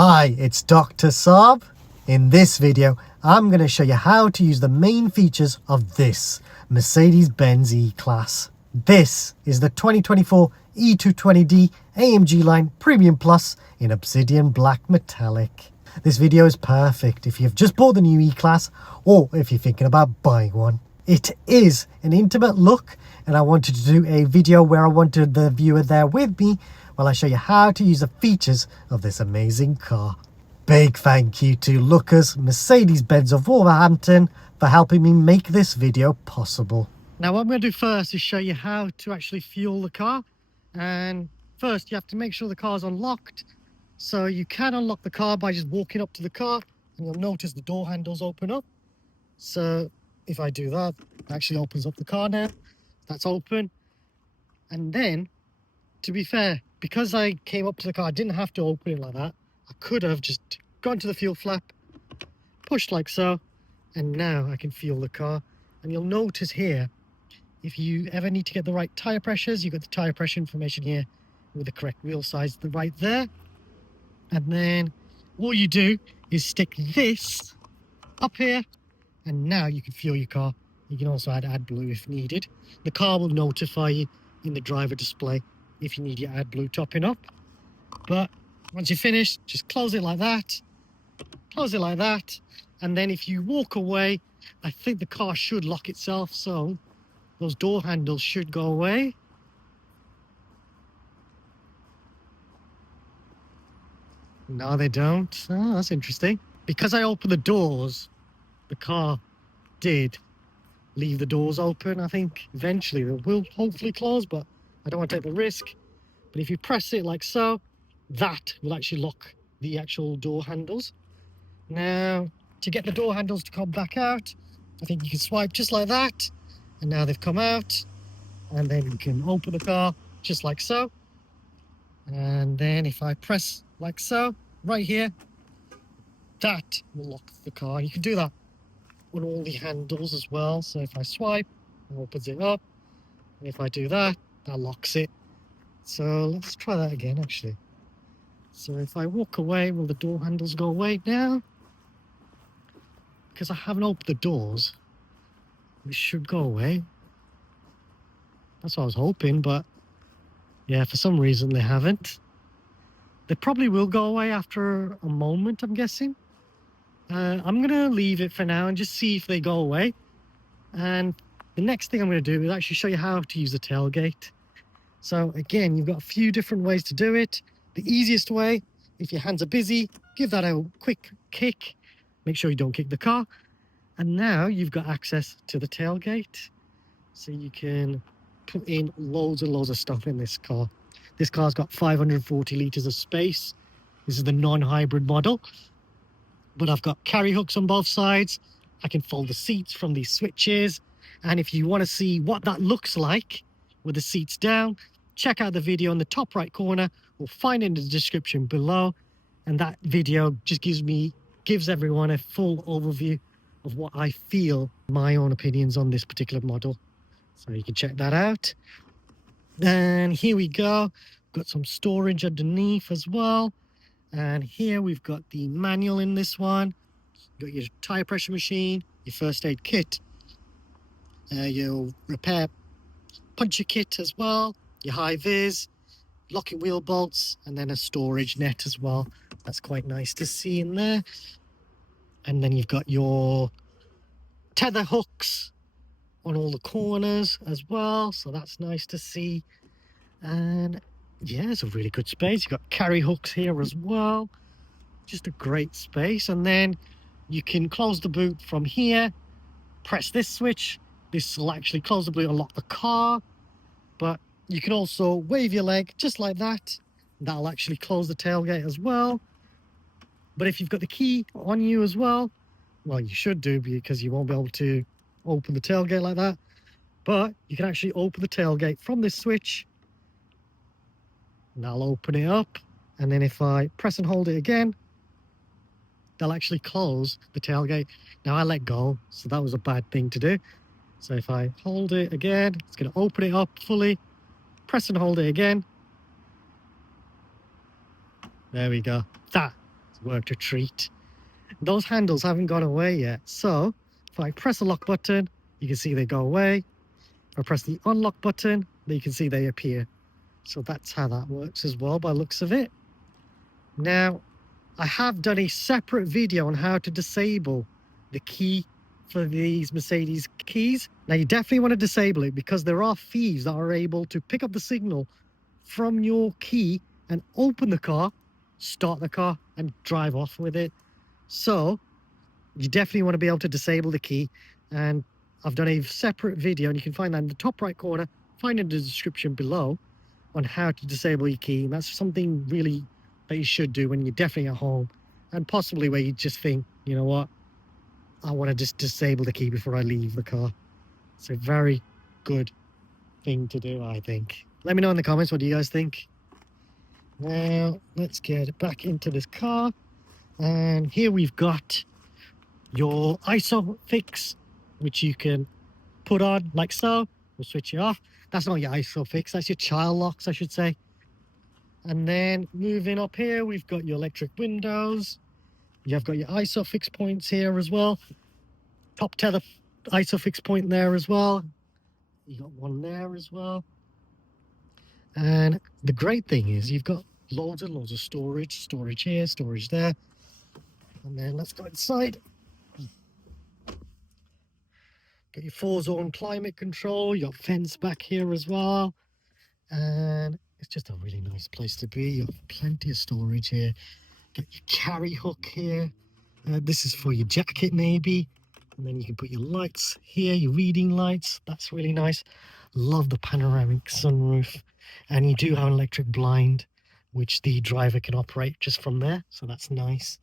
Hi, it's Dr. Saab. In this video, I'm going to show you how to use the main features of this Mercedes-Benz E-Class. This is the 2024 E220D AMG line Premium Plus in Obsidian Black Metallic. This video is perfect if you've just bought the new E-Class or if you're thinking about buying one. It is an intimate look, and I wanted to do a video where I wanted the viewer there with me while I show you how to use the features of this amazing car. Big thank you to Lookers Mercedes-Benz of Wolverhampton for helping me make this video possible. Now what I'm going to do first is show you how to actually fuel the car. And first you have to make sure the car is unlocked. So you can unlock the car by just walking up to the car, and you'll notice the door handles open up. So if I do that, it actually opens up the car now. That's open. And then, to be fair, because I came up to the car, I didn't have to open it like that. I could have just gone to the fuel flap, pushed like so, and now I can fuel the car. And you'll notice here, if you ever need to get the right tyre pressures, you've got the tyre pressure information here with the correct wheel size right there. And then all you do is stick this up here, and now you can fuel your car. You can also add AdBlue if needed. The car will notify you in the driver display if you need your AdBlue topping up. But once you're finished, just close it like that. Close it like that. And then if you walk away, I think the car should lock itself. So those door handles should go away. No, they don't. Oh, that's interesting. Because I opened the doors, the car did leave the doors open. I think eventually they will hopefully close, but I don't want to take the risk. But if you press it like so, that will actually lock the actual door handles. Now, to get the door handles to come back out, I think you can swipe just like that, and now they've come out. And then you can open the car just like so. And then if I press like so, right here, that will lock the car. You can do that on all the handles as well. So if I swipe, it opens it up. And if I do that, that locks it. So let's try that again, actually. So if I walk away, will the door handles go away now? Because I haven't opened the doors, it should go away. That's what I was hoping, but yeah, for some reason they haven't. They probably will go away after a moment, I'm guessing. I'm going to leave it for now and just see if they go away. And the next thing I'm going to do is actually show you how to use the tailgate. So again, you've got a few different ways to do it. The easiest way, if your hands are busy, give that a quick kick. Make sure you don't kick the car. And now you've got access to the tailgate. So you can put in loads and loads of stuff in this car. This car's got 540 litres of space. This is the non-hybrid model. But I've got carry hooks on both sides. I can fold the seats from these switches. And if you want to see what that looks like with the seats down, check out the video in the top right corner, or find it in the description below. And that video just gives everyone a full overview of what I feel, my own opinions on this particular model. So you can check that out. And here we go. Got some storage underneath as well. And here we've got the manual in this one. You've got your tyre pressure machine, your first aid kit, your repair puncture kit as well, your high vis, locking wheel bolts, and then a storage net as well. That's quite nice to see in there. And then you've got your tether hooks on all the corners as well, so that's nice to see. And yeah, it's a really good space. You've got carry hooks here as well. Just a great space. And then you can close the boot from here, press this switch. This will actually close the boot and lock the car. But you can also wave your leg just like that. That'll actually close the tailgate as well. But if you've got the key on you as well, well, you should do, because you won't be able to open the tailgate like that. But you can actually open the tailgate from this switch. And I'll open it up. And then if I press and hold it again, they'll actually close the tailgate. Now I let go, so that was a bad thing to do. So if I hold it again, it's going to open it up fully. Press and hold it again. There we go. That's Worked a treat. Those handles haven't gone away yet. So if I press the lock button, you can see they go away. If I press the unlock button, then you can see they appear. So that's how that works as well by the looks of it. Now, I have done a separate video on how to disable the key for these Mercedes keys. Now, you definitely want to disable it because there are thieves that are able to pick up the signal from your key and open the car, start the car, and drive off with it. So you definitely want to be able to disable the key, and I've done a separate video, and you can find that in the top right corner, find in the description below, on how to disable your key. And that's something really that you should do when you're definitely at home, and possibly where you just think, you know what, I want to just disable the key before I leave the car. It's a very good thing to do, I think. Let me know in the comments, what do you guys think? Now let's get back into this car, and here we've got your ISO fix, which you can put on like so. We'll switch it off. That's not your ISO fix, that's your child locks, I should say. And then moving up here, we've got your electric windows. You've got your ISO fix points here as well. Top tether ISO fix point there as well. You got one there as well. And the great thing is you've got loads and loads of storage. Storage here, storage there. And then let's go inside. Got your 4-zone climate control. You got fence back here as well. And it's just a really nice place to be. You've got plenty of storage here. Got your carry hook here. This is for your jacket maybe. And then you can put your lights here, your reading lights. That's really nice. Love the panoramic sunroof. And you do have an electric blind, which the driver can operate just from there. So that's nice.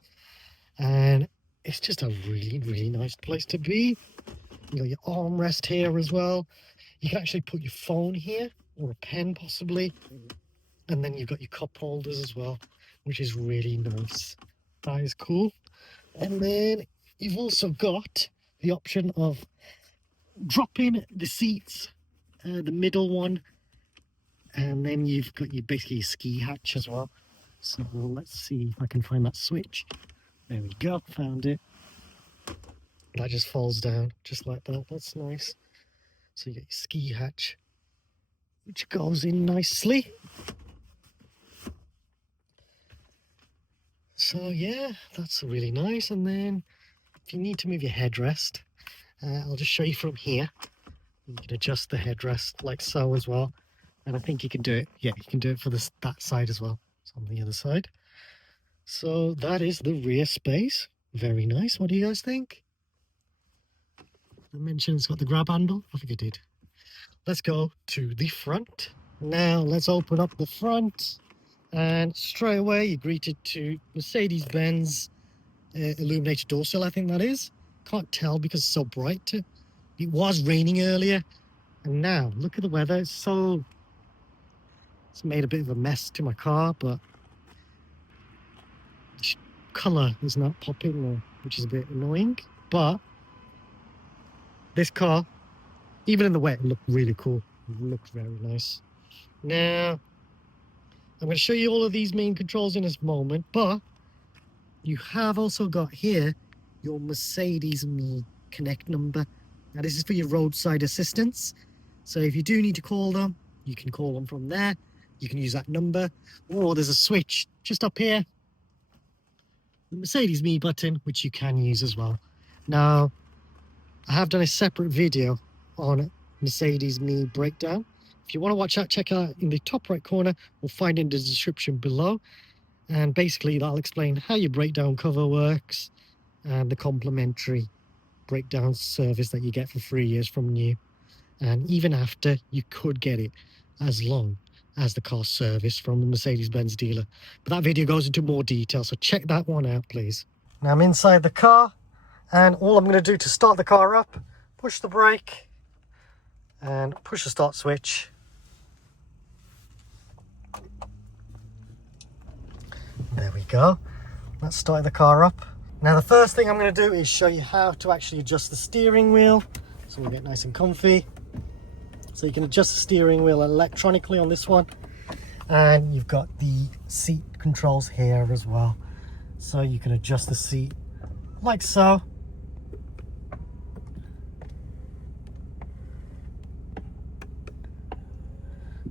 And it's just a really, really nice place to be. You got your armrest here as well. You can actually put your phone here, or a pen possibly. And then you've got your cup holders as well, which is really nice. That is cool. And then you've also got the option of dropping the seats, the middle one. And then you've got your basically your ski hatch as well. So let's see if I can find that switch. There we go, found it. That just falls down just like that. That's nice. So you get your ski hatch, which goes in nicely. So yeah, that's really nice. And then if you need to move your headrest, I'll just show you from here. You can adjust the headrest like so as well. And I think you can do it. Yeah, you can do it for that side as well. It's on the other side. So that is the rear space. Very nice. What do you guys think? I mentioned it's got the grab handle. I think it did. Let's go to the front. Now let's open up the front. And straight away you're greeted to Mercedes-Benz illuminated door sill, I think that is. Can't tell because it's so bright. It was raining earlier. And now, look at the weather. It's made a bit of a mess to my car, but the colour is not popping, which is a bit annoying. But this car, even in the wet, looked really cool. It looked very nice. Now, I'm going to show you all of these main controls in a moment, but you have also got here your Mercedes Me Connect number. Now, this is for your roadside assistance. So if you do need to call them, you can call them from there. You can use that number, or there's a switch just up here, the Mercedes Me button, which you can use as well. Now, I have done a separate video on Mercedes Me breakdown. If you want to watch that, check out in the top right corner. We'll find in the description below. And basically, that'll explain how your breakdown cover works and the complimentary breakdown service that you get for 3 years from new. And even after, you could get it as long as the car's service from the Mercedes-Benz dealer. But that video goes into more detail, so check that one out, please. Now I'm inside the car, and all I'm going to do to start the car up, push the brake and push the start switch. There we go. Let's start the car up. Now the first thing I'm going to do is show you how to actually adjust the steering wheel, so we'll get nice and comfy. So you can adjust the steering wheel electronically on this one, and you've got the seat controls here as well. So you can adjust the seat like so.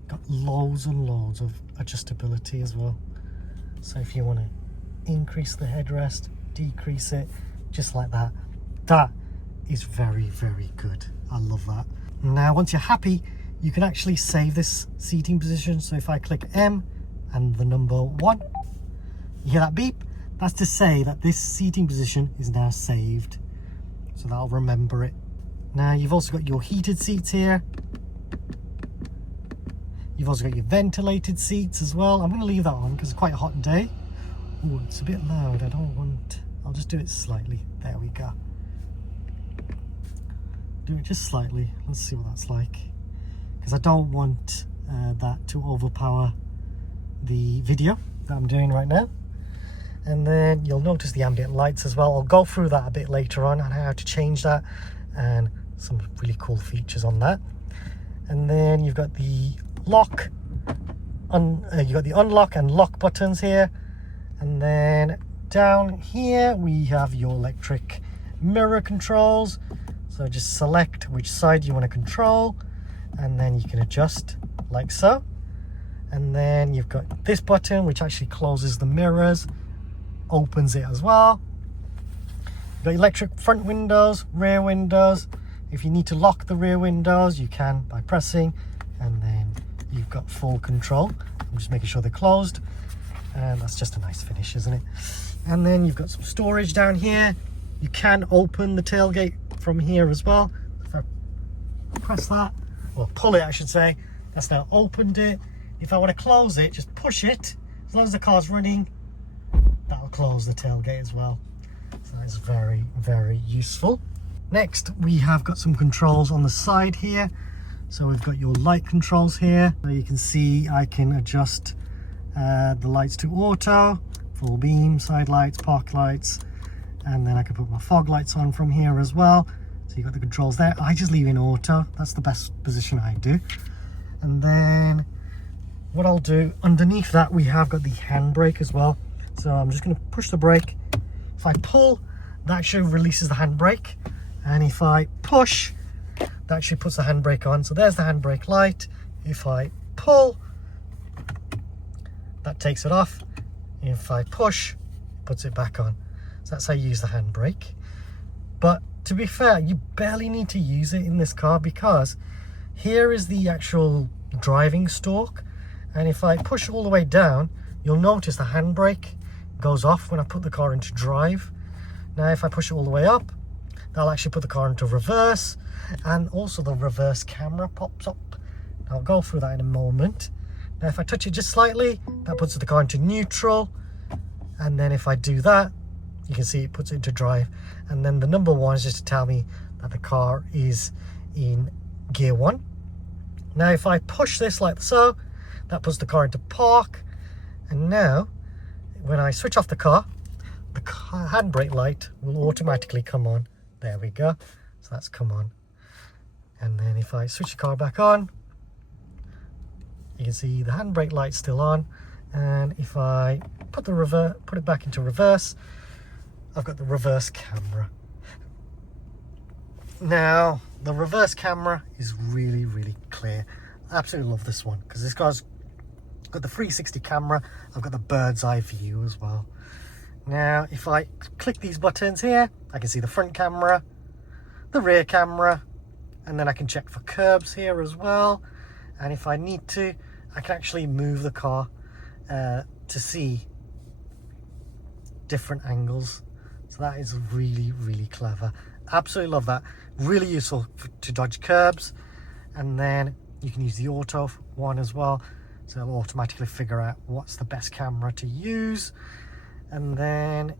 Got loads and loads of adjustability as well. So if you want to increase the headrest, decrease it, just like that. That is very, very good. I love that. Now, once you're happy, you can actually save this seating position. So if I click M and the number 1, you hear that beep? That's to say that this seating position is now saved. So that'll remember it. Now, you've also got your heated seats here. You've also got your ventilated seats as well. I'm going to leave that on because it's quite a hot day. Oh, it's a bit loud. I don't want... I'll just do it slightly. There we go. Do it just slightly. Let's see what that's like. Because I don't want that to overpower the video that I'm doing right now. And then you'll notice the ambient lights as well. I'll go through that a bit later on how to change that and some really cool features on that. And then you've got the lock, you've got the unlock and lock buttons here. And then down here we have your electric mirror controls. So just select which side you want to control, and then you can adjust like so. And then you've got this button which actually closes the mirrors, opens it as well. You've got electric front windows, rear windows. If you need to lock the rear windows, you can by pressing, and then you've got full control. I'm just making sure they're closed, and that's just a nice finish, isn't it? And then you've got some storage down here. You can open the tailgate from here as well. If I press that, or pull it I should say, that's now opened it. If I want to close it, just push it. As long as the car's running, that'll close the tailgate as well. So that's very, very useful. Next, we have got some controls on the side here. So we've got your light controls here. So you can see I can adjust the lights to auto, full beam, side lights, park lights, and then I can put my fog lights on from here as well. So you've got the controls there. I just leave in auto. That's the best position I do. And then what I'll do, underneath that we have got the handbrake as well. So I'm just going to push the brake. If I pull, that actually releases the handbrake. And if I push, that actually puts the handbrake on. So there's the handbrake light. If I pull, that takes it off. If I push, it puts it back on. So that's how you use the handbrake. But to be fair, you barely need to use it in this car, because here is the actual driving stalk. And if I push all the way down, you'll notice the handbrake goes off when I put the car into drive. Now if I push it all the way up, that'll actually put the car into reverse, and also the reverse camera pops up. I'll go through that in a moment. Now if I touch it just slightly, that puts the car into neutral, and then if I do that, you can see it puts it into drive. And then the number 1 is just to tell me that the car is in gear 1. Now if I push this like so, that puts the car into park. And now when I switch off the car, the handbrake light will automatically come on. There we go. So that's come on. And then if I switch the car back on, you can see the handbrake light's still on. And if I put it back into reverse, I've got the reverse camera. Now the reverse camera is really, really clear. I absolutely love this one because this car's got the 360 camera. I've got the bird's eye view as well. Now if I click these buttons here, I can see the front camera, the rear camera, and then I can check for curbs here as well. And if I need to, I can actually move the car to see different angles. So that is really, really clever. Absolutely love that. Really useful to dodge curbs. And then you can use the auto one as well, so it'll automatically figure out what's the best camera to use. And then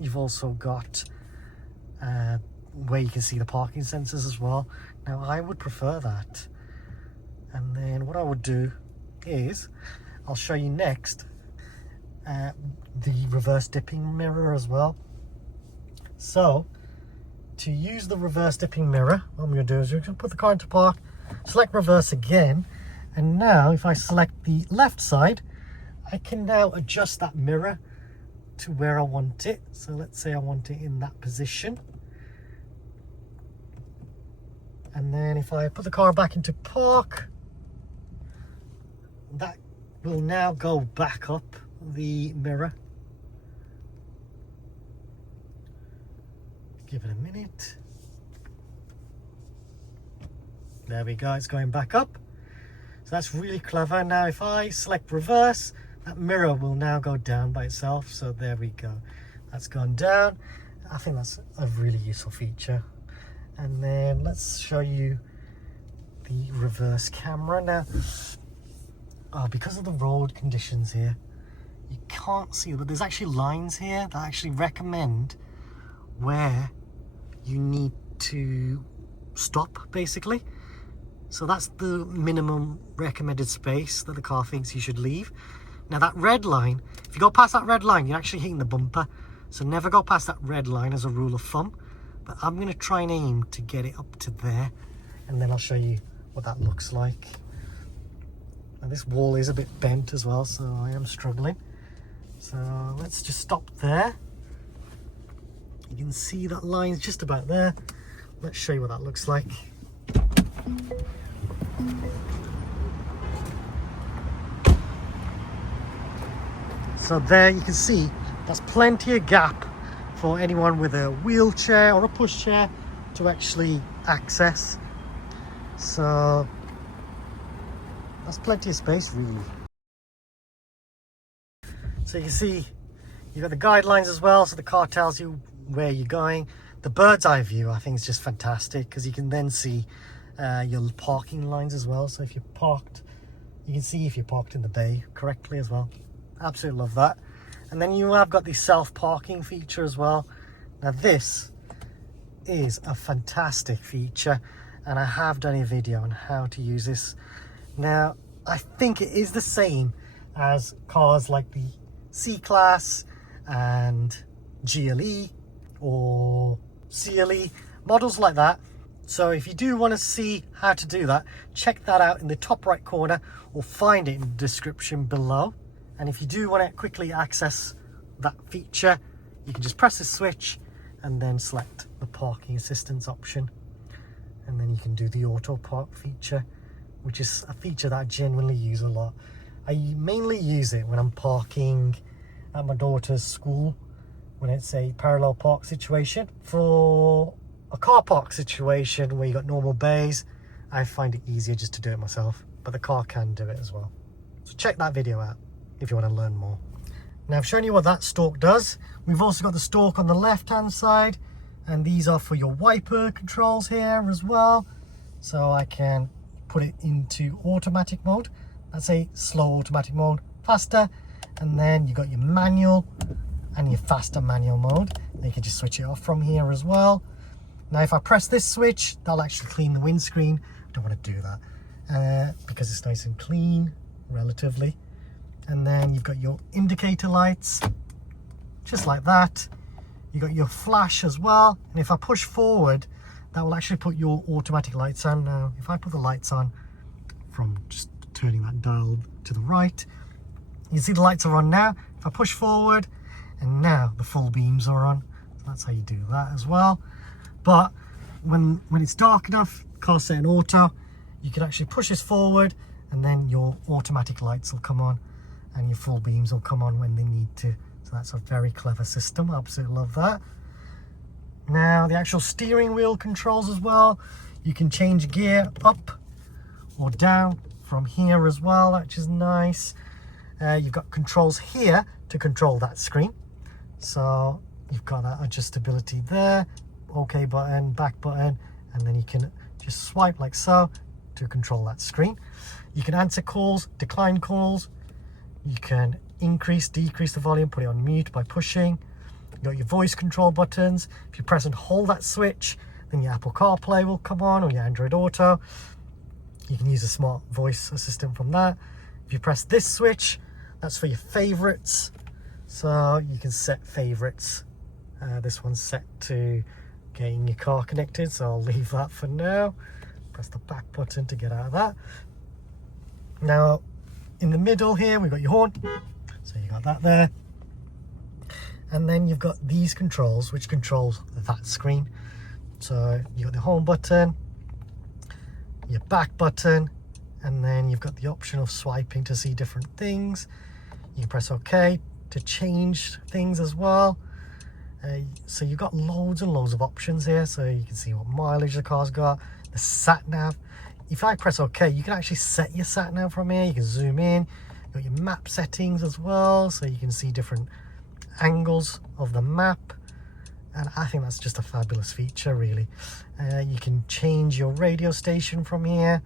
you've also got where you can see the parking sensors as well. Now I would prefer that. And then what I would do is, I'll show you next the reverse dipping mirror as well. So to use the reverse dipping mirror, what I'm going to do is we're going to put the car into park, select reverse again, and now if I select the left side, I can now adjust that mirror to where I want it. So let's say I want it in that position. And then if I put the car back into park, that will now go back up the mirror. Give it a minute. There we go, it's going back up. So that's really clever. Now if I select reverse, that mirror will now go down by itself. So there we go, that's gone down. I think that's a really useful feature. And then let's show you the reverse camera. Now, because of the road conditions here, you can't see, but there's actually lines here that actually recommend where you need to stop, basically. So that's the minimum recommended space that the car thinks you should leave. Now that red line, if you go past that red line, you're actually hitting the bumper. So never go past that red line as a rule of thumb. But I'm going to try and aim to get it up to there, and then I'll show you what that looks like. And this wall is a bit bent as well, so I am struggling. So let's just stop there. You can see that line's just about there. Let's show you what that looks like. So there you can see that's plenty of gap for anyone with a wheelchair or a pushchair to actually access. So that's plenty of space, really. So you can see you've got the guidelines as well, so the car tells you where you're going. The bird's eye view I think is just fantastic, because you can then see your parking lines as well. So if you're parked, you can see if you're parked in the bay correctly as well. Absolutely love that. And then you have got the self-parking feature as well. Now this is a fantastic feature, and I have done a video on how to use this. Now I think it is the same as cars like the C-Class and GLE or CLE, models like that. So if you do want to see how to do that, check that out in the top right corner, or find it in the description below. And if you do want to quickly access that feature, you can just press the switch and then select the parking assistance option. And then you can do the auto park feature, which is a feature that I genuinely use a lot. I mainly use it when I'm parking at my daughter's school, when it's a parallel park situation. For a car park situation where you got normal bays, I find it easier just to do it myself, but the car can do it as well. So check that video out if you want to learn more. Now I've shown you what that stork does. We've also got the stork on the left hand side, and these are for your wiper controls here as well. So I can put it into automatic mode. That's a slow automatic mode, faster, and then you got your manual and your faster manual mode. And you can just switch it off from here as well. Now if I press this switch, that'll actually clean the windscreen. I don't want to do that because it's nice and clean relatively. And then you've got your indicator lights, just like that. You got your flash as well. And if I push forward, that will actually put your automatic lights on. Now, if I put the lights on from just turning that dial to the right, you can see the lights are on now. If I push forward, and now the full beams are on. So that's how you do that as well. But when it's dark enough, car set in auto, you can actually push this forward, and then your automatic lights will come on, and your full beams will come on when they need to. So that's a very clever system. I absolutely love that. Now the actual steering wheel controls as well. You can change gear up or down from here as well, which is nice. You've got controls here to control that screen. So you've got that adjustability there. OK button, back button, and then you can just swipe like so to control that screen. You can answer calls, decline calls. You can increase, decrease the volume, put it on mute by pushing. You've got your voice control buttons. If you press and hold that switch, then your Apple CarPlay will come on, or your Android Auto. You can use a smart voice assistant from that. If you press this switch, that's for your favorites. So you can set favorites. This one's set to getting your car connected, so I'll leave that for now. Press the back button to get out of that. Now, in the middle here, we've got your horn. So you got that there. And then you've got these controls, which controls that screen. So you've got the home button, your back button, and then you've got the option of swiping to see different things. You can press OK to change things as well. So you've got loads and loads of options here. So you can see what mileage the car's got, the Satnav. If I press OK, you can actually set your Satnav from here. You can zoom in. You've got your map settings as well, so you can see different angles of the map. And I think that's just a fabulous feature, really. You can change your radio station from here,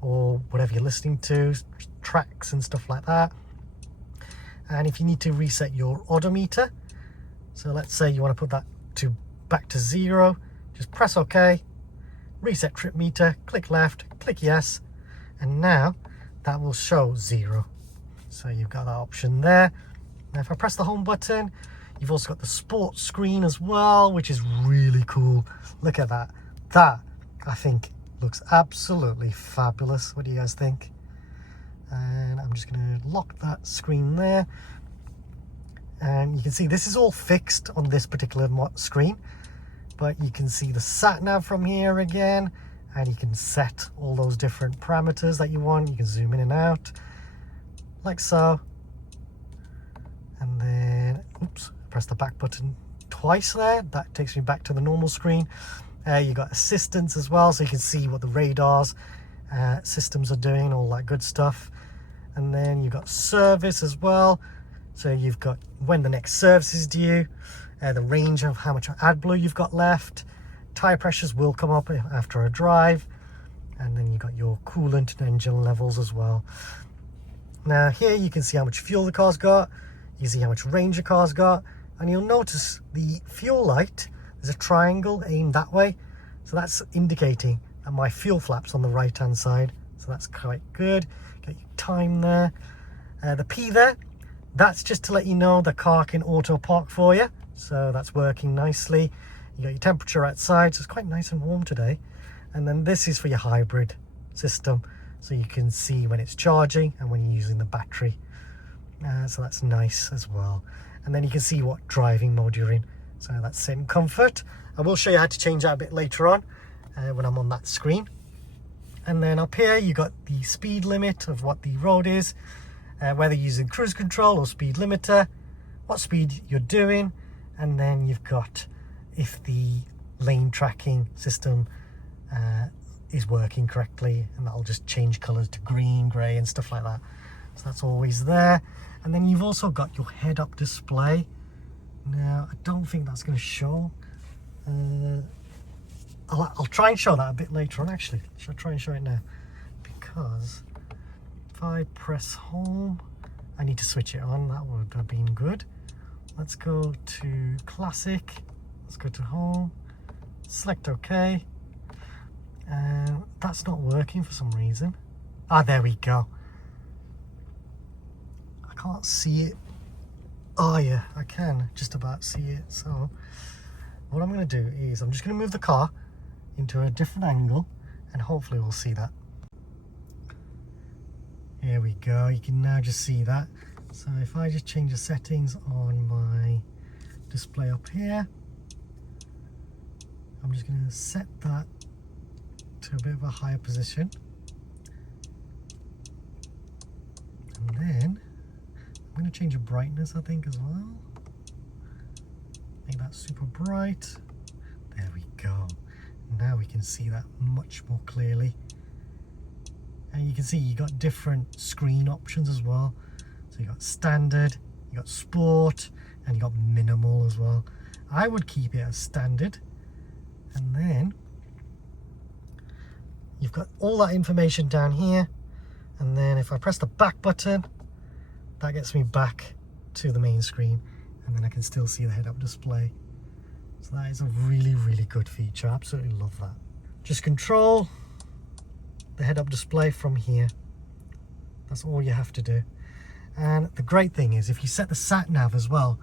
or whatever you're listening to, tracks and stuff like that. And if you need to reset your odometer, so let's say you want to put that back to 0, just press OK, reset trip meter, click left, click yes, and now that will show 0. So you've got that option there. Now if I press the home button, you've also got the sports screen as well, which is really cool. Look at that. That, I think, looks absolutely fabulous. What do you guys think? And I'm just going to lock that screen there. And you can see this is all fixed on this particular screen, but you can see the Satnav from here again, and you can set all those different parameters that you want. You can zoom in and out like so. And then, oops, press the back button twice there. That takes me back to the normal screen. You got assistance as well, so you can see what the radars systems are doing, all that good stuff. And then you've got service as well, so you've got when the next service is due, the range of how much AdBlue you've got left, tire pressures will come up after a drive, and then you've got your coolant and engine levels as well. Now here you can see how much fuel the car's got, you can see how much range the car's got, and you'll notice the fuel light, there's a triangle aimed that way, so that's indicating that my fuel flap's on the right hand side, so that's quite good. Got your time there. The P there, that's just to let you know the car can auto park for you, so that's working nicely. You got your temperature outside, so it's quite nice and warm today. And then this is for your hybrid system, so you can see when it's charging and when you're using the battery, so that's nice as well. And then you can see what driving mode you're in, so that's Sit and Comfort. I will show you how to change that a bit later on when I'm on that screen. And then up here you got the speed limit of what the road is, whether you're using cruise control or speed limiter, what speed you're doing, and then you've got if the lane tracking system is working correctly, and that'll just change colors to green, gray and stuff like that, so that's always there. And then you've also got your head-up display. Now I don't think that's going to show. I'll try and show that a bit later on. Actually, should I try and show it now? Because if I press home, I need to switch it on. That would have been good. Let's go to classic. Let's go to home. Select OK. And that's not working for some reason. Ah, there we go. I can't see it. Oh yeah, I can just about see it. So what I'm going to do is I'm just going to move the car into a different angle, and hopefully we'll see that. Here we go, you can now just see that. So if I just change the settings on my display up here, I'm just going to set that to a bit of a higher position, and then I'm going to change the brightness, I think, as well. Make that super bright. There we go. Now we can see that much more clearly, and you can see you got different screen options as well. So you got standard, you got sport, and you got minimal as well. I would keep it as standard, and then you've got all that information down here, and then if I press the back button, that gets me back to the main screen, and then I can still see the head-up display. So that is a really, really good feature. I absolutely love that. Just control the head-up display from here. That's all you have to do. And the great thing is, if you set the Satnav as well,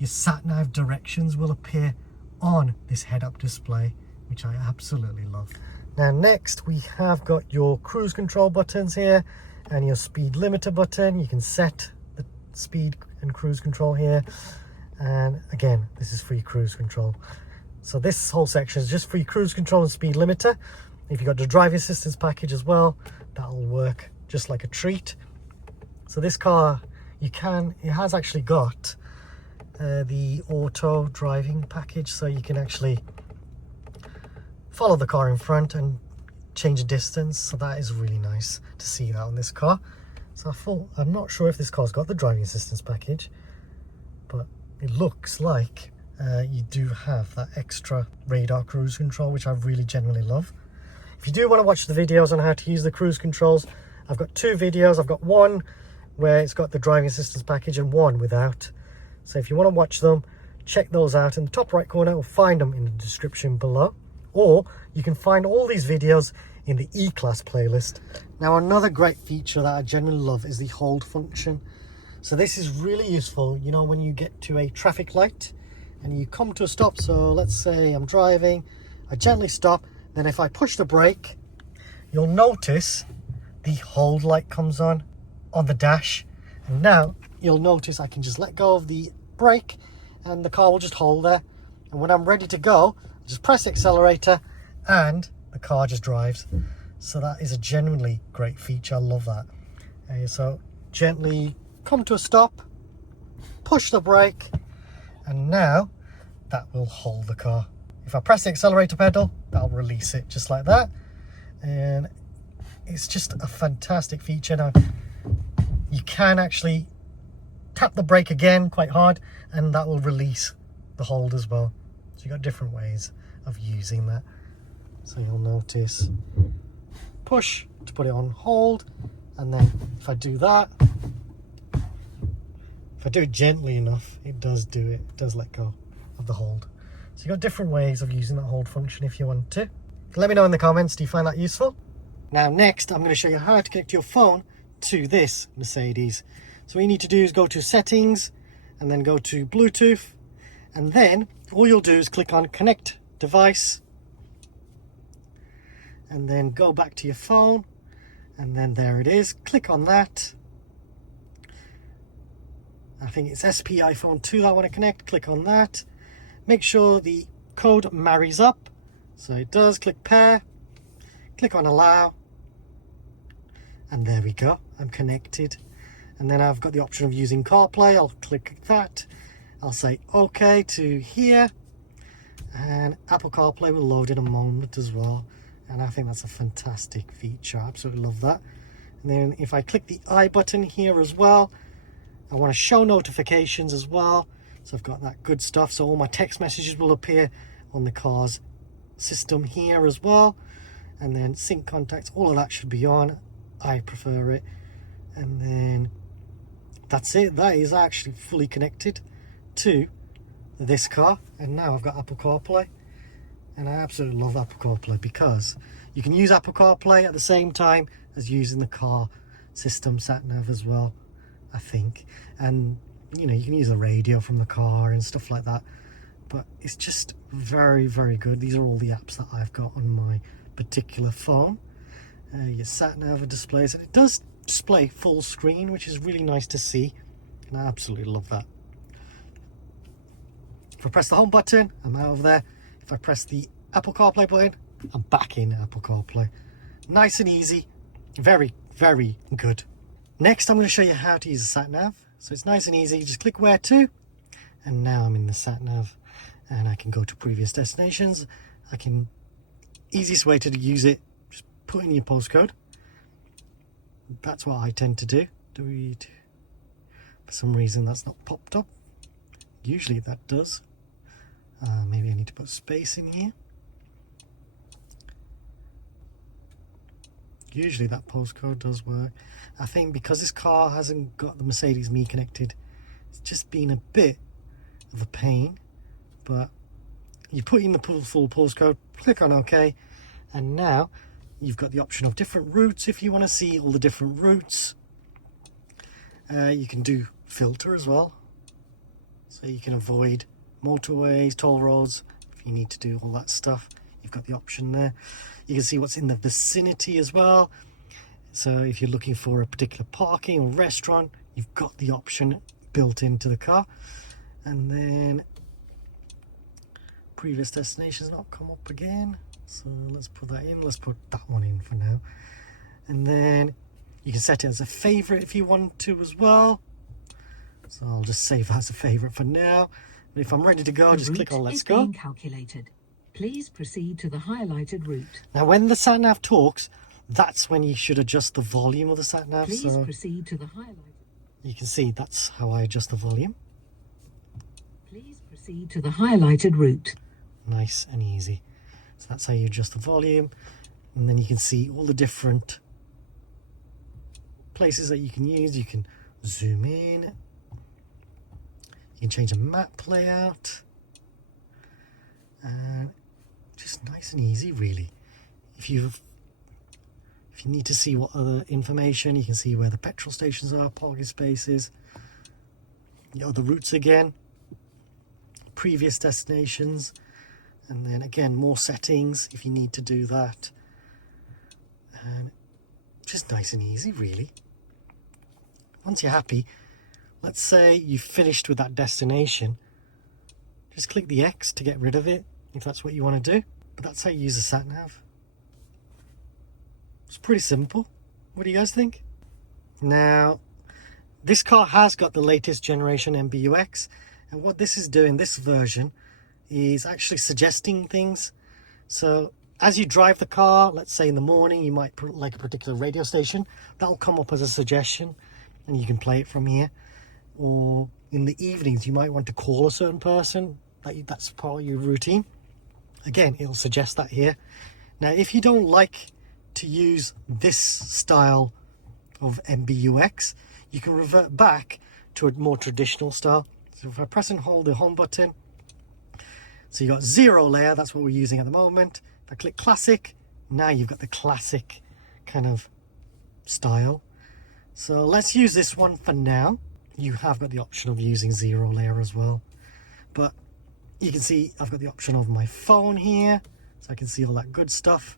your Satnav directions will appear on this head-up display, which I absolutely love. Now next we have got your cruise control buttons here and your speed limiter button. You can set the speed and cruise control here. And again, this is free cruise control. So this whole section is just free cruise control and speed limiter. If you've got the driving assistance package as well, that'll work just like a treat. So this car, it has actually got the auto driving package, so you can actually follow the car in front and change the distance. So that is really nice to see that on this car. So I'm not sure if this car's got the driving assistance package, but it looks like you do have that extra radar cruise control, which I really genuinely love. If you do want to watch the videos on how to use the cruise controls, I've got 2 videos. I've got one where it's got the driving assistance package and one without. So if you want to watch them, check those out. In the top right corner, you'll find them in the description below. Or you can find all these videos in the E-Class playlist. Now, another great feature that I genuinely love is the hold function. So this is really useful, you know, when you get to a traffic light and you come to a stop. So let's say I'm driving, I gently stop, then if I push the brake, you'll notice the hold light comes on the dash. And now you'll notice I can just let go of the brake and the car will just hold there. And when I'm ready to go, I just press the accelerator and the car just drives. So that is a genuinely great feature. I love that. So gently come to a stop, push the brake, and now that will hold the car. If I press the accelerator pedal, that'll release it just like that. And it's just a fantastic feature. Now you can actually tap the brake again quite hard and that will release the hold as well. So you've got different ways of using that. So you'll notice push to put it on hold, and then if I do that, if I do it gently enough, it does let go of the hold. So you've got different ways of using that hold function if you want to. Let me know in the comments, do you find that useful? Now next, I'm going to show you how to connect your phone to this Mercedes. So what you need to do is go to settings and then go to Bluetooth, and then all you'll do is click on connect device and then go back to your phone, and then there it is. Click on that. I think it's SP iPhone 2 that I want to connect. Click on that. Make sure the code marries up. So it does. Click pair. Click on allow. And there we go. I'm connected. And then I've got the option of using CarPlay. I'll click that. I'll say OK to here. And Apple CarPlay will load in a moment as well. And I think that's a fantastic feature. I absolutely love that. And then if I click the I button here as well, I want to show notifications as well. So I've got that good stuff. So all my text messages will appear on the car's system here as well. And then sync contacts, all of that should be on. I prefer it. And then that's it. That is actually fully connected to this car. And now I've got Apple CarPlay. And I absolutely love Apple CarPlay because you can use Apple CarPlay at the same time as using the car system Satnav as well, I think. And you know, you can use the radio from the car and stuff like that. But it's just very, very good. These are all the apps that I've got on my particular phone. Your Satnav displays, and it does display full screen, which is really nice to see. And I absolutely love that. If I press the home button, I'm out of there. If I press the Apple CarPlay button, I'm back in Apple CarPlay. Nice and easy. Very, very good. Next, I'm going to show you how to use the Satnav. So it's nice and easy. You just click where to, and now I'm in the Satnav, and I can go to previous destinations. Easiest way to use it, just put in your postcode. That's what I tend to do. For some reason that's not popped up. Usually that does. Maybe I need to put space in here. Usually that postcode does work. I think because this car hasn't got the Mercedes Me connected, it's just been a bit of a pain. But you put in the full postcode, click on OK, and now you've got the option of different routes if you want to see all the different routes. You can do filter as well, so you can avoid motorways, toll roads. If you need to do all that stuff, you've got the option there. You can see what's in the vicinity as well. So if you're looking for a particular parking or restaurant, you've got the option built into the car. And then previous destinations not come up again. So let's put that in. Let's put that one in for now. And then you can set it as a favorite if you want to as well. So I'll just save that as a favorite for now. But if I'm ready to go, just click on let's go. Being calculated. Please proceed to the highlighted route. Now when the Satnav talks, that's when you should adjust the volume of the Satnav. Please so proceed to the highlighted. You can see that's how I adjust the volume. Please proceed to the highlighted route. Nice and easy. So that's how you adjust the volume. And then you can see all the different places that you can use. You can zoom in. You can change a map layout. And just nice and easy, really. If you need to see what other information, you can see where the petrol stations are, parking spaces, the other routes again, previous destinations, and then again more settings if you need to do that. And just nice and easy, really. Once you're happy, let's say you've finished with that destination, just click the X to get rid of it if that's what you want to do. But that's how you use the Satnav. It's pretty simple. What do you guys think? Now, this car has got the latest generation MBUX, and what this is doing, this version, is actually suggesting things. So as you drive the car, let's say in the morning, you might like a particular radio station, that'll come up as a suggestion and you can play it from here. Or in the evenings, you might want to call a certain person, that's part of your routine. Again, it'll suggest that here. Now, if you don't like to use this style of MBUX, you can revert back to a more traditional style. So if I press and hold the home button, so you got 0 layer, that's what we're using at the moment. If I click classic, now you've got the classic kind of style. So let's use this one for now. You have got the option of using 0 layer as well, but you can see I've got the option of my phone here, so I can see all that good stuff.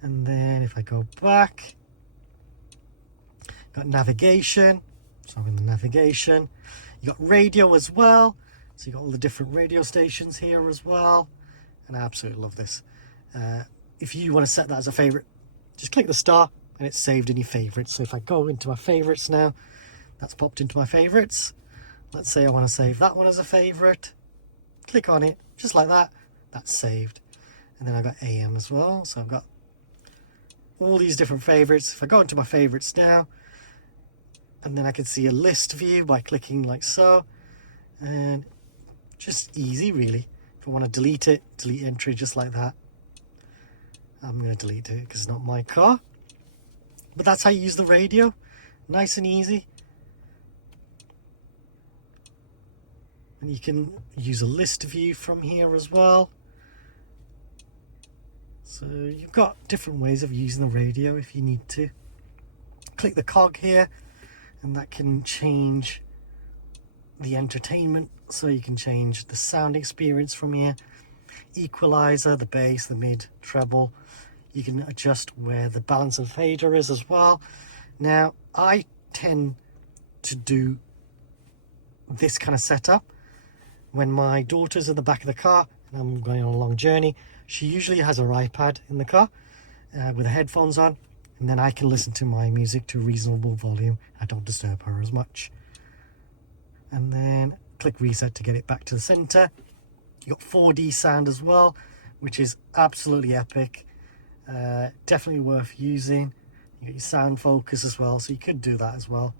And then if I go back, got navigation, so I'm in the navigation. You got radio as well, so you got all the different radio stations here as well, and I absolutely love this. If you want to set that as a favorite, just click the star and it's saved in your favorites. So if I go into my favorites now, that's popped into my favorites. Let's say I want to save that one as a favorite, click on it just like that, that's saved. And then I've got AM as well, so I've got all these different favorites. If I go into my favorites now, and then I can see a list view by clicking like so, and just easy really. If I want to delete it, delete entry just like that. I'm going to delete it because it's not my car, but that's how you use the radio, nice and easy. And you can use a list view from here as well. So you've got different ways of using the radio if you need to. Click the cog here and that can change the entertainment, so you can change the sound experience from here. Equalizer, the bass, the mid, treble. You can adjust where the balance and fader is as well. Now I tend to do this kind of setup when my daughter's in the back of the car and I'm going on a long journey. She usually has her iPad in the car with the headphones on, and then I can listen to my music to a reasonable volume. I don't disturb her as much. And then click reset to get it back to the center. You got 4D sound as well, which is absolutely epic. Definitely worth using. You got your sound focus as well, so you could do that as well.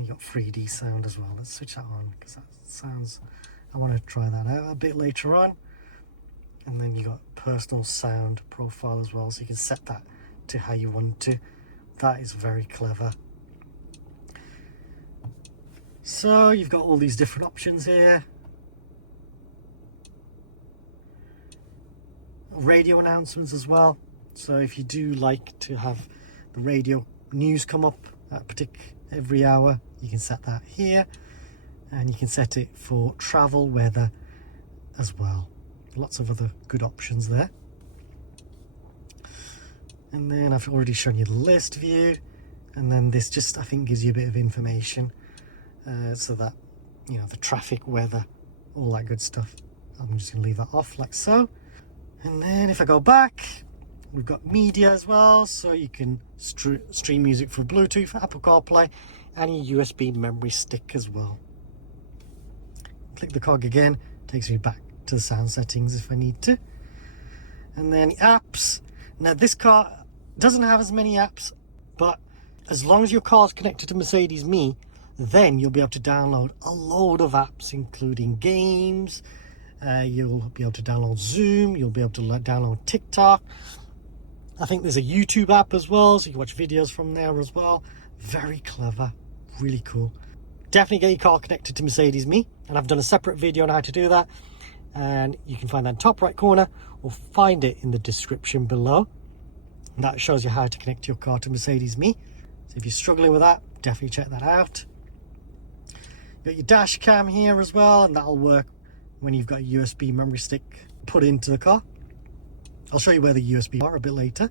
You got 3D sound as well. Let's switch that on because that sounds, I want to try that out a bit later on. And then you got personal sound profile as well, so you can set that to how you want to. That is very clever. So you've got all these different options here. Radio announcements as well. So if you do like to have the radio news come up at every hour, you can set that here. And you can set it for travel, weather as well. Lots of other good options there. And then I've already shown you the list view, and then this just I think gives you a bit of information, so that you know, the traffic, weather, all that good stuff. I'm just going to leave that off like so. And then if I go back, we've got media as well, so you can stream music through Bluetooth, Apple CarPlay, and a USB memory stick as well. Click the cog again, takes me back to the sound settings if I need to. And then apps. Now this car doesn't have as many apps, but as long as your car's connected to Mercedes Me, then you'll be able to download a load of apps, including games. You'll be able to download Zoom, you'll be able to download TikTok. I think there's a YouTube app as well, so you can watch videos from there as well. Very clever, really cool. Definitely get your car connected to Mercedes Me, and I've done a separate video on how to do that, and you can find that in the top right corner or find it in the description below. And that shows you how to connect your car to Mercedes Me. So if you're struggling with that, definitely check that out. You've got your dash cam here as well, and that'll work when you've got a USB memory stick put into the car. I'll show you where the USB are a bit later.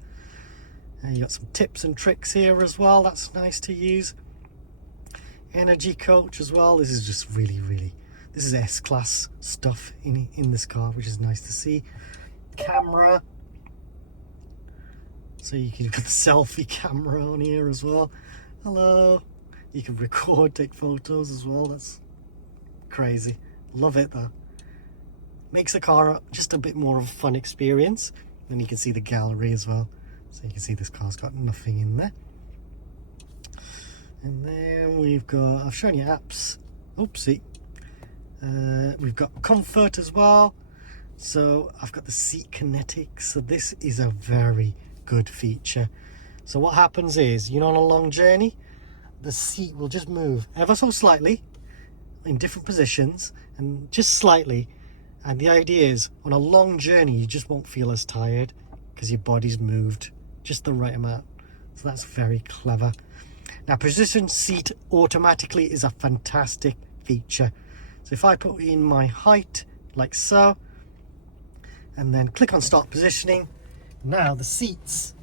And you got some tips and tricks here as well. That's nice to use. Energy coach as well. This is just really, this is S-Class stuff in this car, which is nice to see. Camera. So you can put the selfie camera on here as well. Hello. You can record, take photos as well. That's crazy. Love it though. Makes the car just a bit more of a fun experience. And you can see the gallery as well. So you can see this car's got nothing in there. And then we've got, I've shown you apps. Oopsie. We've got comfort as well. So I've got the seat kinetics. So this is a very good feature. So what happens is, you know, on a long journey, the seat will just move ever so slightly in different positions, and just slightly. And the idea is, on a long journey, you just won't feel as tired because your body's moved just the right amount. So that's very clever. Now, position seat automatically is a fantastic feature. So if I put in my height like so, and then click on start positioning, now the seats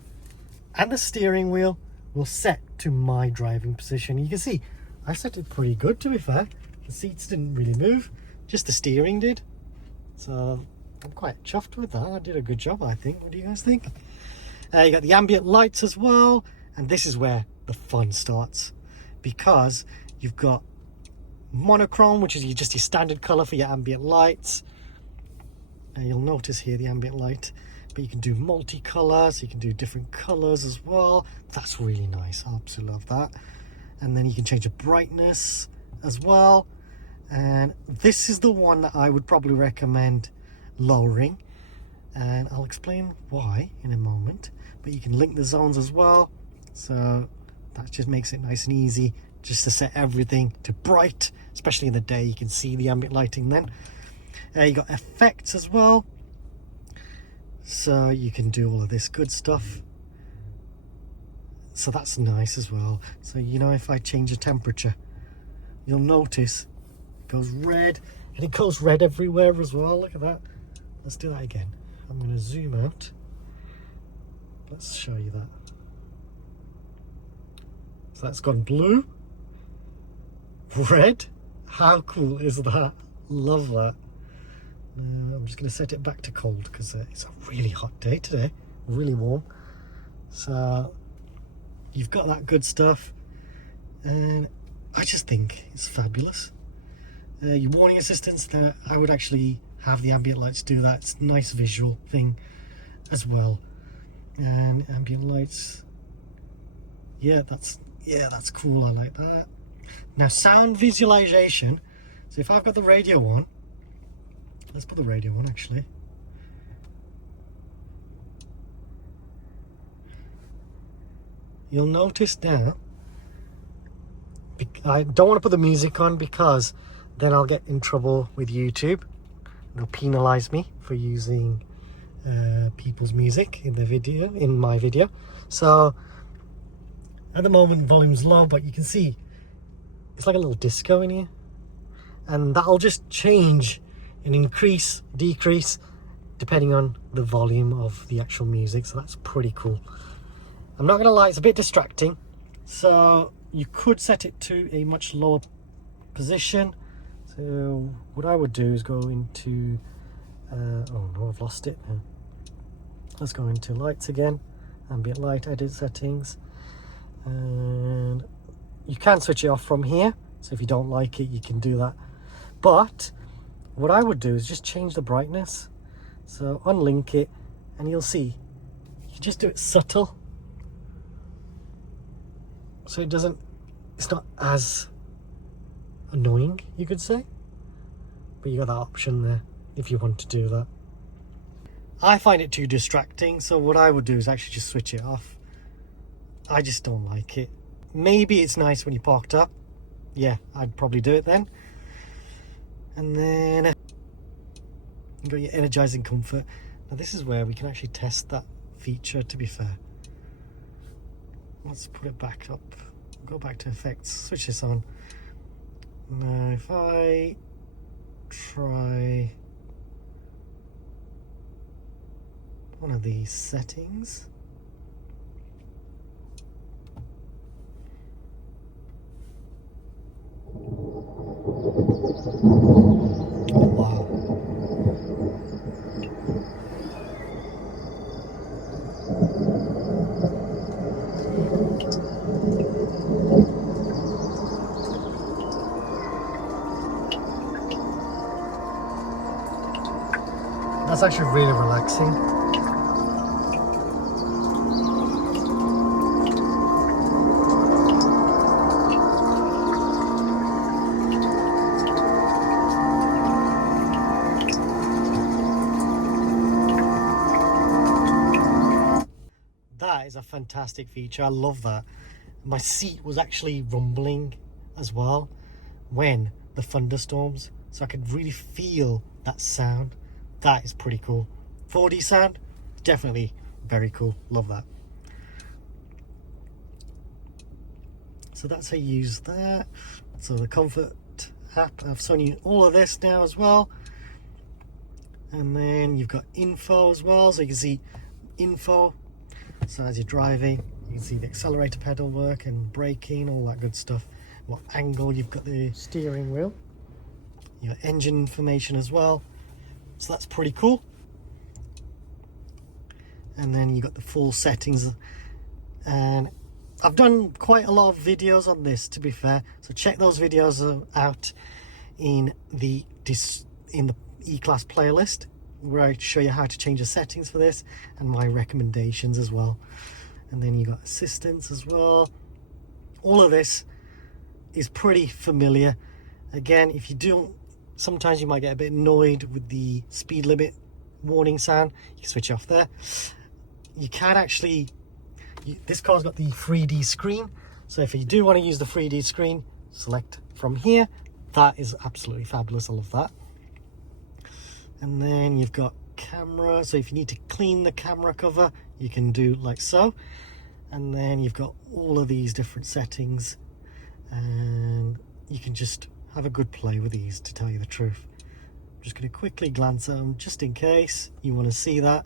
and the steering wheel will set to my driving position. You can see I set it pretty good, to be fair. The seats didn't really move, just the steering did. So I'm quite chuffed with that. I did a good job, I think. What do you guys think? You got the ambient lights as well, and this is where the fun starts, because you've got monochrome, which is just your standard color for your ambient lights. You'll notice here the ambient light, but you can do multicolor, so you can do different colors as well. That's really nice. I absolutely love that. And then you can change the brightness as well. And this is the one that I would probably recommend lowering, and I'll explain why in a moment. But you can link the zones as well, so that just makes it nice and easy just to set everything to bright, especially in the day. You can see the ambient lighting then. You got effects as well, so you can do all of this good stuff. So that's nice as well. So, you know, if I change the temperature, you'll notice goes red, and it goes red everywhere as well. Look at that. Let's do that again. I'm going to zoom out. Let's show you that. So that's gone blue, red. How cool is that? Love that. I'm just going to set it back to cold because it's a really hot day today, really warm. So you've got that good stuff, and I just think it's fabulous. Your warning assistance, there, I would actually have the ambient lights do that. It's a nice visual thing as well. And ambient lights, yeah, that's cool. I like that. Now, sound visualization. So if I've got the radio on, let's put the radio on actually. You'll notice now, I don't want to put the music on because then I'll get in trouble with YouTube. They'll penalize me for using people's music in my video. So at the moment, volume's low, but you can see it's like a little disco in here, and that'll just change and increase, decrease depending on the volume of the actual music. So that's pretty cool. I'm not gonna lie, it's a bit distracting, so you could set it to a much lower position. So what I would do is go into, oh no, I've lost it now. Let's go into lights again, ambient light, edit settings, and you can switch it off from here. So if you don't like it, you can do that. But what I would do is just change the brightness. So unlink it, and you'll see, you can just do it subtle. So it's not as annoying, you could say. But you got that option there if you want to do that. I find it too distracting, so what I would do is actually just switch it off. I just don't like it. Maybe it's nice when you're parked up. Yeah, I'd probably do it then. And then you got your energizing comfort. Now this is where we can actually test that feature, to be fair. Let's put it back up. Go back to effects, switch this on. Now if I try one of these settings. Oh wow. That's actually really relaxing. That is a fantastic feature. I love that. My seat was actually rumbling as well when the thunderstorms, so I could really feel that sound. That is pretty cool. 4D sound, definitely very cool. Love that. So that's how you use that. So the comfort app, I've shown you all of this now as well. And then you've got info as well, so you can see info. So as you're driving, you can see the accelerator pedal work and braking, all that good stuff. What angle you've got the steering wheel. Your engine information as well. So that's pretty cool. And then you got the full settings. And I've done quite a lot of videos on this, to be fair. So check those videos out in the E-Class playlist, where I show you how to change the settings for this and my recommendations as well. And then you got assistance as well. All of this is pretty familiar. Again, if you don't, sometimes you might get a bit annoyed with the speed limit warning sound. You can switch off there. You can actually, this car's got the 3D screen. So if you do want to use the 3D screen, select from here. That is absolutely fabulous. I love that. And then you've got camera. So if you need to clean the camera cover, you can do like so. And then you've got all of these different settings, and you can just have a good play with these, to tell you the truth. I'm just going to quickly glance at them just in case you want to see that.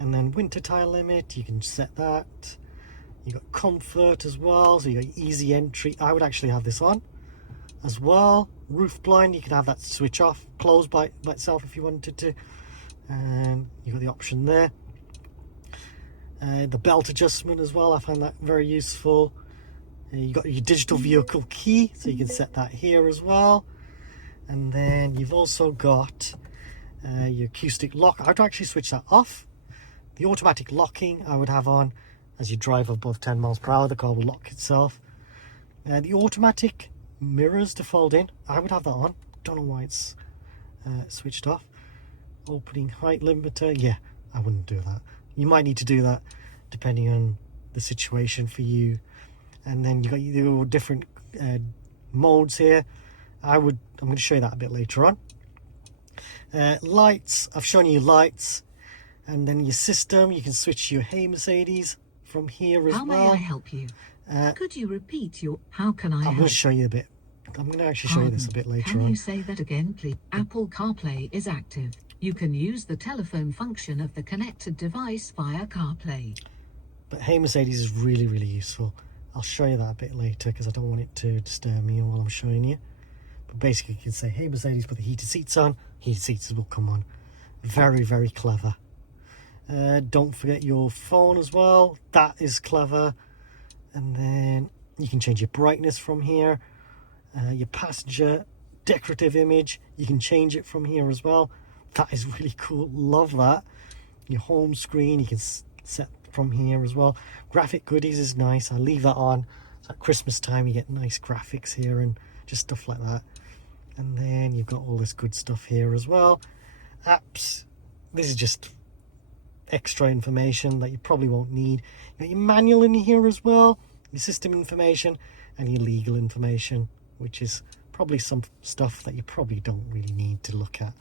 And then winter tire limit, you can set that. You got comfort as well, so you got easy entry. I would actually have this on as well. Roof blind, you can have that switch off, close by itself if you wanted to. And you got the option there. The belt adjustment as well, I find that very useful. You got your digital vehicle key, so you can set that here as well. And then you've also got your acoustic lock. I'd actually switch that off. The automatic locking I would have on. As you drive above 10 miles per hour, the car will lock itself. The automatic mirrors to fold in, I would have that on. Don't know why it's switched off. Opening height limiter, yeah, I wouldn't do that. You might need to do that depending on the situation for you. And then you got your different modes here. I'm going to show you that a bit later on. Lights, I've shown you lights. And then your system, you can switch to your Hey Mercedes from here as well. How may I help you? Could you repeat your how can I help? I'm going to show you a bit. I'm going to actually show you this a bit later on. Can you say that again, please? Apple CarPlay is active. You can use the telephone function of the connected device via CarPlay. But Hey Mercedes is really, really useful. I'll show you that a bit later because I don't want it to disturb me while I'm showing you. But basically, you can say, hey Mercedes, put the heated seats on. Heated seats will come on. Very, very clever. Don't forget your phone as well. That is clever. And then you can change your brightness from here. Your passenger decorative image, you can change it from here as well. That is really cool. Love that. Your home screen, you can set from here as well. Graphic goodies is nice. I leave that on. So at Christmas time, you get nice graphics here and just stuff like that. And then you've got all this good stuff here as well. Apps. This is just extra information that you probably won't need. You got your manual in here as well, your system information, and your legal information, which is probably some stuff that you probably don't really need to look at.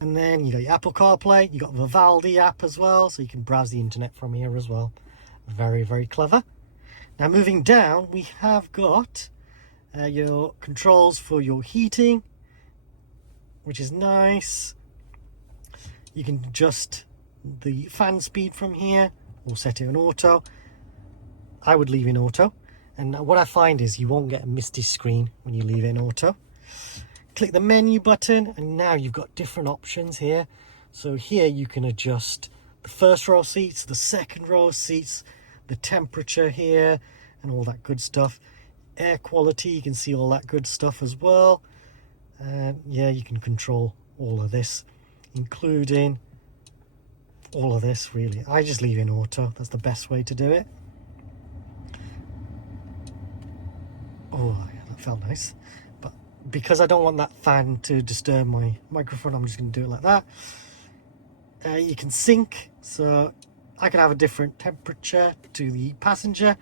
And then you got your Apple CarPlay, you got the Vivaldi app as well, so you can browse the internet from here as well. Very, very clever. Now moving down, we have got your controls for your heating, which is nice. You can adjust the fan speed from here or set it on auto. I would leave in auto, and what I find is you won't get a misty screen when you leave it in auto. Click the menu button and now you've got different options here. So here you can adjust the first row seats, the second row seats, the temperature here and all that good stuff. Air quality, you can see all that good stuff as well. And yeah, you can control all of this, including all of this really. I just leave in auto, that's the best way to do it. Oh yeah, that felt nice. But because I don't want that fan to disturb my microphone, I'm just going to do it like that. You can sync, so I can have a different temperature to the passenger,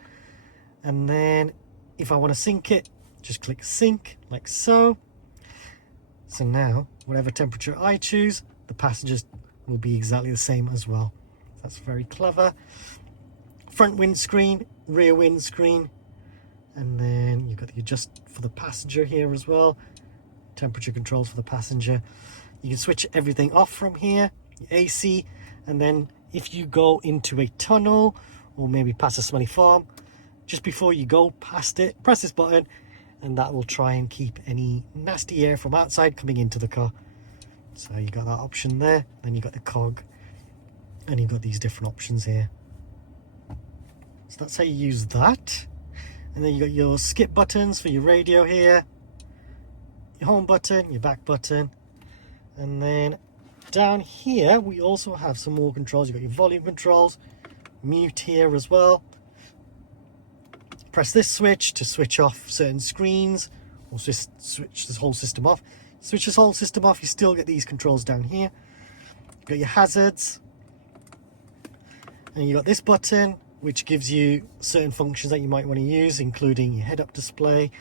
and then if I want to sync it, just click sync like so. So now whatever temperature I choose, the passengers will be exactly the same as well. That's very clever. Front windscreen, rear windscreen, and then you've got the adjust for the passenger here as well. Temperature controls for the passenger. You can switch everything off from here, your AC, and then if you go into a tunnel or maybe past a smelly farm, just before you go past it, press this button and that will try and keep any nasty air from outside coming into the car. So you got that option there. Then you got the cog and you've got these different options here. So that's how you use that. And then you got your skip buttons for your radio here, your home button, your back button, and then down here we also have some more controls. You've got your volume controls, mute here as well. Press this switch to switch off certain screens or just switch this whole system off. Switch this whole system off, you still get these controls down here. You've got your hazards, and you got this button which gives you certain functions that you might want to use, including your head-up display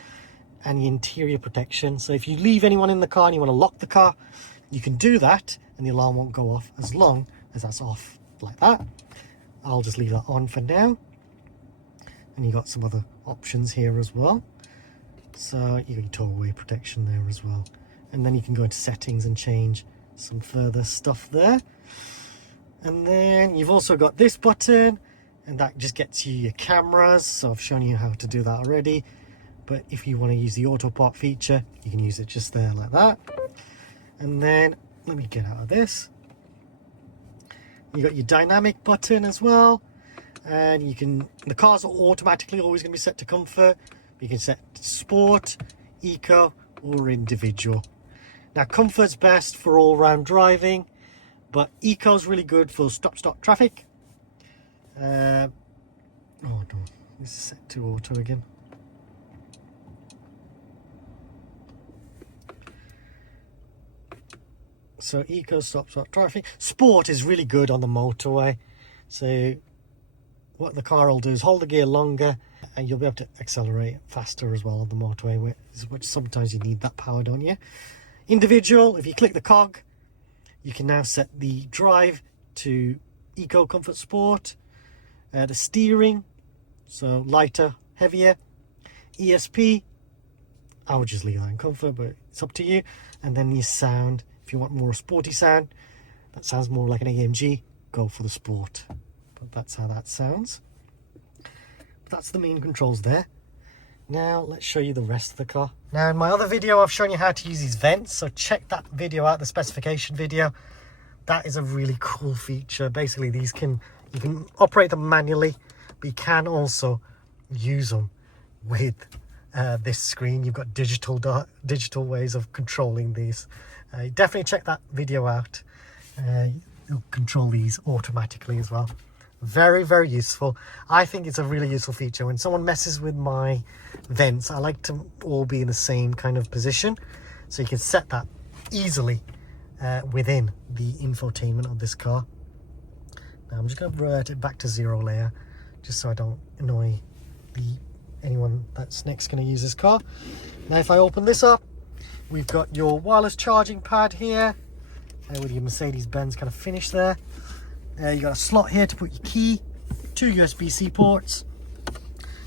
and your interior protection. So if you leave anyone in the car and you want to lock the car, you can do that and the alarm won't go off as long as that's off like that. I'll just leave that on for now. And you got some other options here as well. So you got your tow-away protection there as well. And then you can go into settings and change some further stuff there. And then you've also got this button, and that just gets you your cameras. So I've shown you how to do that already. But if you want to use the auto park feature, you can use it just there like that. And then let me get out of this. You got your dynamic button as well. And you can, the cars are automatically always going to be set to comfort. You can set sport, eco, or individual. Now comfort's best for all-round driving, but eco's really good for stop-start traffic. Oh no, this is set to auto again. So eco, stop-start traffic. Sport is really good on the motorway. So what the car will do is hold the gear longer and you'll be able to accelerate faster as well on the motorway, which sometimes you need that power, don't you? Individual, if you click the cog, you can now set the drive to Eco, Comfort, Sport. The steering, so lighter, heavier. ESP, I would just leave that in comfort, but it's up to you. And then your sound, if you want more sporty sound, that sounds more like an AMG, go for the Sport. But that's how that sounds. But that's the main controls there. Now let's show you the rest of the car. Now in my other video I've shown you how to use these vents, so check that video out, the specification video. That is a really cool feature. Basically you can operate them manually, but you can also use them with this screen. You've got digital ways of controlling these. Definitely check that video out. You'll control these automatically as well. Very, very useful. I think it's a really useful feature. When someone messes with my vents, I like to all be in the same kind of position, so you can set that easily within the infotainment of this car. Now I'm just going to revert it back to 0 layer, just so I don't annoy anyone that's next going to use this car. Now if I open this up, we've got your wireless charging pad here with your Mercedes-Benz kind of finish there. You got a slot here to put your key, 2 USB-C ports.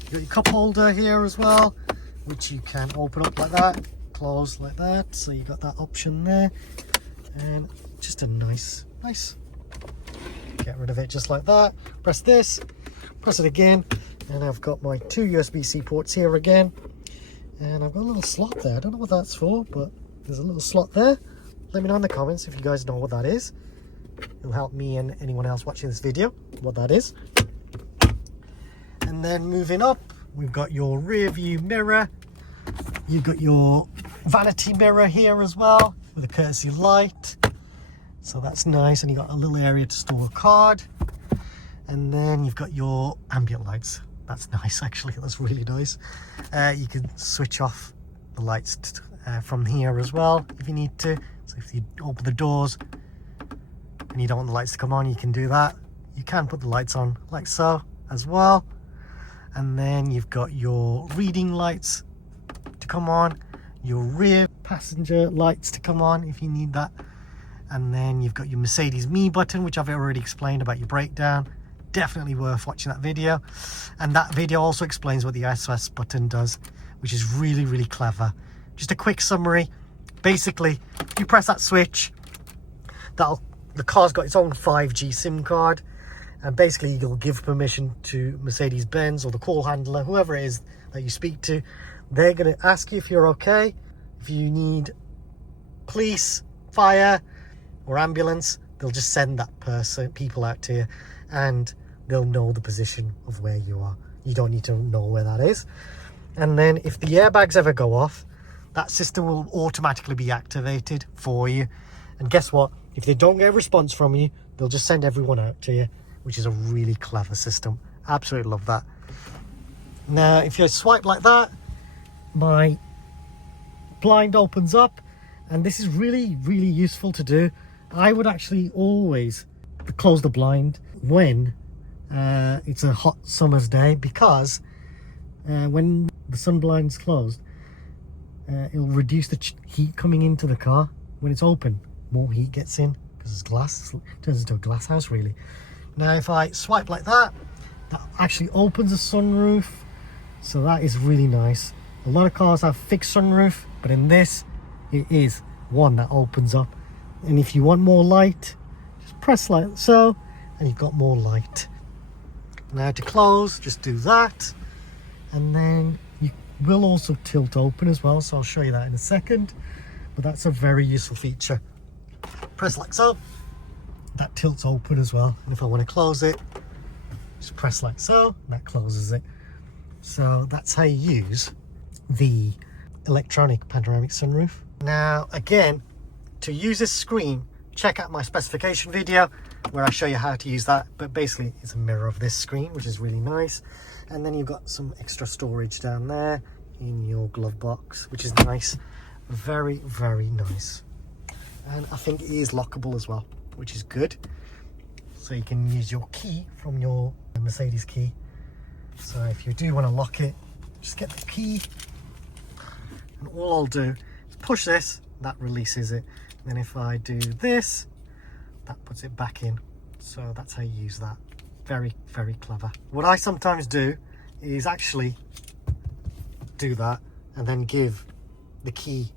You got your cup holder here as well, which you can open up like that, close like that. So you got that option there, and just a nice. Get rid of it just like that. Press this, press it again, and I've got my 2 USB-C ports here again, and I've got a little slot there. I don't know what that's for, but there's a little slot there. Let me know in the comments if you guys know what that is. It'll help me and anyone else watching this video what that is. And then moving up, we've got your rear view mirror. You've got your vanity mirror here as well with a courtesy light, so that's nice. And you got a little area to store a card. And then you've got your ambient lights. That's nice, actually. That's really nice. You can switch off the lights from here as well if you need to. So if you open the doors and you don't want the lights to come on, you can do that. You can put the lights on like so as well. And then you've got your reading lights to come on, your rear passenger lights to come on if you need that. And then you've got your Mercedes Me button, which I've already explained about your breakdown. Definitely worth watching that video. And that video also explains what the SOS button does, which is really, really clever. Just a quick summary. Basically, you press that switch, the car's got its own 5G SIM card, and basically you'll give permission to Mercedes-Benz or the call handler, whoever it is that you speak to. They're going to ask you if you're okay, if you need police, fire or ambulance. They'll just send that people out to you, and they'll know the position of where you are. You don't need to know where that is. And then if the airbags ever go off, that system will automatically be activated for you. And guess what? If they don't get a response from you, they'll just send everyone out to you, which is a really clever system. Absolutely love that. Now, if you swipe like that, my blind opens up, and this is really, really useful to do. I would actually always close the blind when it's a hot summer's day, because when the sun blind's closed, it'll reduce the heat coming into the car. When it's open, more heat gets in because it's glass. It turns into a glass house, really. Now if I swipe like that, that actually opens the sunroof, so that is really nice. A lot of cars have fixed sunroof, but in this it is one that opens up. And if you want more light, just press like so, and you've got more light. Now to close, just do that, and then you will also tilt open as well, so I'll show you that in a second. But that's a very useful feature. Press like so, that tilts open as well. And if I want to close it, just press like so, and that closes it. So that's how you use the electronic panoramic sunroof. Now again, to use this screen, check out my specification video where I show you how to use that. But basically it's a mirror of this screen, which is really nice. And then you've got some extra storage down there in your glove box, which is nice. Very, very nice. And I think it is lockable as well, which is good. So you can use your key from your Mercedes key. So if you do want to lock it, just get the key, and all I'll do is push this, that releases it. And then if I do this, that puts it back in. So that's how you use that. Very, very clever. What I sometimes do is actually do that and then give the key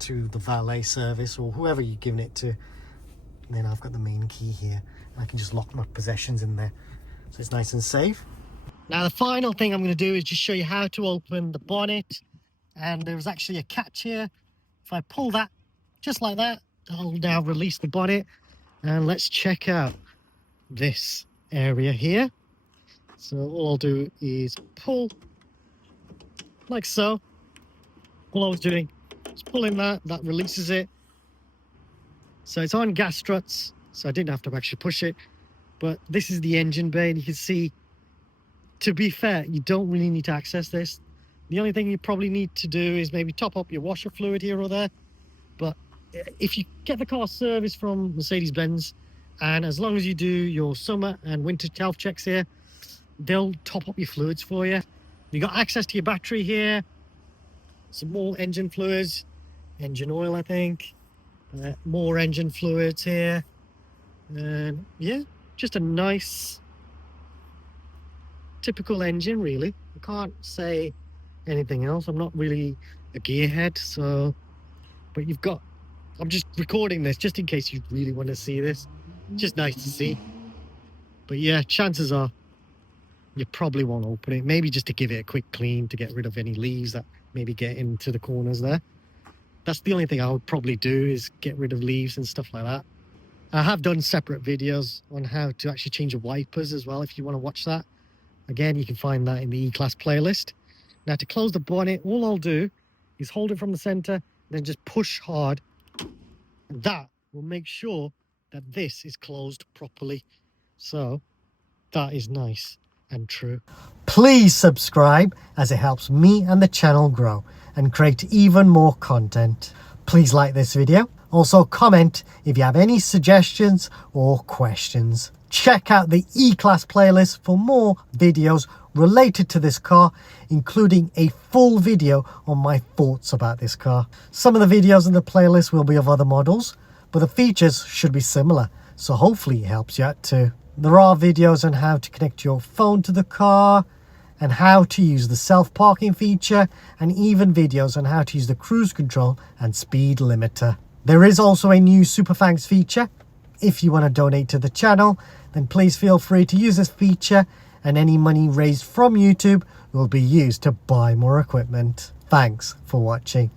to the valet service or whoever you're giving it to. And then I've got the main key here, and I can just lock my possessions in there. So it's nice and safe. Now the final thing I'm going to do is just show you how to open the bonnet. And there's actually a catch here. If I pull that just like that, I'll now release the bonnet. And let's check out this area here. So all I'll do is pull like so. All I was doing is pulling that releases it. So it's on gas struts, so I didn't have to actually push it. But this is the engine bay, and you can see, to be fair, you don't really need to access this. The only thing you probably need to do is maybe top up your washer fluid here or there. But if you get the car serviced from Mercedes-Benz, and as long as you do your summer and winter health checks here, they'll top up your fluids for you. You got access to your battery here, some more engine fluids, engine oil, I think, more engine fluids here, and yeah, just a nice typical engine, really. I can't say anything else. I'm not really a gearhead, so, but you've got, I'm just recording this just in case you really want to see this. Just nice to see. But yeah, chances are you probably won't open it. Maybe just to give it a quick clean to get rid of any leaves that maybe get into the corners there. That's the only thing I would probably do, is get rid of leaves and stuff like that. I have done separate videos on how to actually change the wipers as well, if you want to watch that. Again, you can find that in the E-Class playlist. Now to close the bonnet, all I'll do is hold it from the center, then just push hard. And that will make sure that this is closed properly. So that is nice and true. Please subscribe, as it helps me and the channel grow and create even more content. Please like this video. Also comment if you have any suggestions or questions. Check out the E-Class playlist for more videos related to this car, including a full video on my thoughts about this car. Some of the videos in the playlist will be of other models, but the features should be similar, so hopefully it helps you out too. There are videos on how to connect your phone to the car, and how to use the self-parking feature, and even videos on how to use the cruise control and speed limiter. There is also a new Super Thanks feature. If you want to donate to the channel, then please feel free to use this feature, and any money raised from YouTube will be used to buy more equipment. Thanks for watching.